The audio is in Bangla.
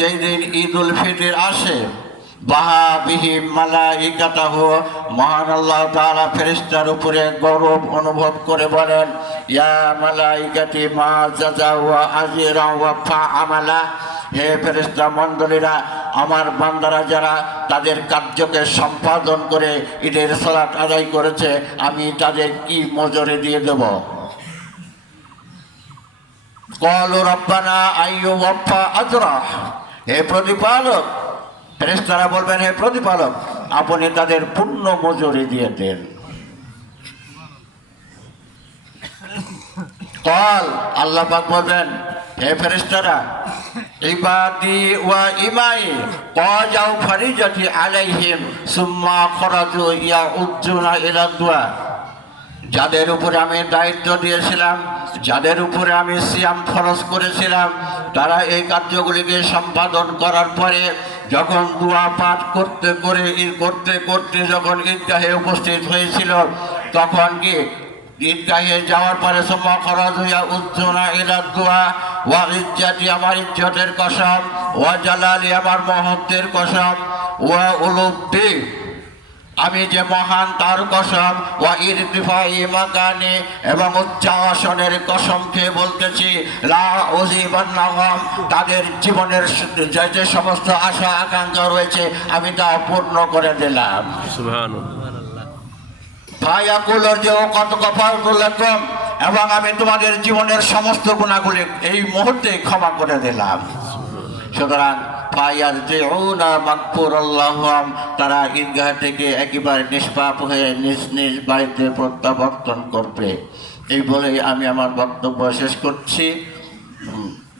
যেই দিন ঈদ উল ফিতর আসে, বাহা বিহি মালাইকাতাহু, মহান আল্লাহ তাআলা ফেরেশতার উপরে গৌরব অনুভব করে বলেন, ইয়া মালাইকাতি মা জাযা ওয়া আজরা ওয়া ফাআমালা, হে ফেরেশতা মণ্ডলীরা, আমার বান্দারা যারা তাদের কার্যকে সম্পাদন করে ঈদের সালাত আদায় করেছে, আমি তাদের কি মজুরি দিয়ে দেব? ক্বালু রাব্বানা আইয়ুওয়াফা আজরা, হে প্রতিপালক, ফেরেশতারা বলবেন, হে প্রতিপালক, আপনি তাদের পূর্ণ মজুরি দিয়ে দেন। ক্বাল, আল্লাহ পাক বলবেন, হে ফেরেশতারা, ইবাদি ওয়া ইমাই ক্বাজাউ ফারিজাতি আলাইহিম সুম্মা খরাজু ইয়াউজ্জুনা ইলা দুআ, যাদের উপরে আমি দায়িত্ব দিয়েছিলাম, যাদের উপরে আমি সিয়াম ফরজ করেছিলাম, তারা এই কার্যগুলিকে সম্পাদন করার পরে যখন দোয়া পাঠ করতে করতে যখন ঈদগাহে উপস্থিত হয়েছিল, তখন কি ঈদগাহে যাওয়ার পরে সুম্মা খরাজু ইয়াউজ্জুনা ইলা দুআ ওয়া ইজ্জাতি, আমার ইজ্জতের কসম, ওয়া জালালি, আমার মহত্বের কসম, ওয়া উলুব্বি, আমি যে মহান তার কসম, ওয়া ইরতিফাই মাকানি, এবং উচ্চ আসনের কসম খেয়ে বলতেছি, লা উযিবান্নাহুম, তাদের জীবনের যে সমস্ত আশা আকাঙ্ক্ষা রয়েছে আমি তা পূর্ণ করে দিলাম। সুবহানাল্লাহ। ফায়াকুলুর যে কত গফারতু লাকুম, এবং আমি তোমাদের জীবনের সমস্ত গুনাহগুলি এই মুহূর্তে ক্ষমা করে দিলাম। সুতরাং ফায়ারজিউনা মাগফুরাল্লাহুম, তারা ঈদগাহ থেকে একেবারে নিষ্পাপ হয়ে নিজ নিজ বাড়িতে প্রত্যাবর্তন করবে। এই বলেই আমি আমার বক্তব্য শেষ করছি।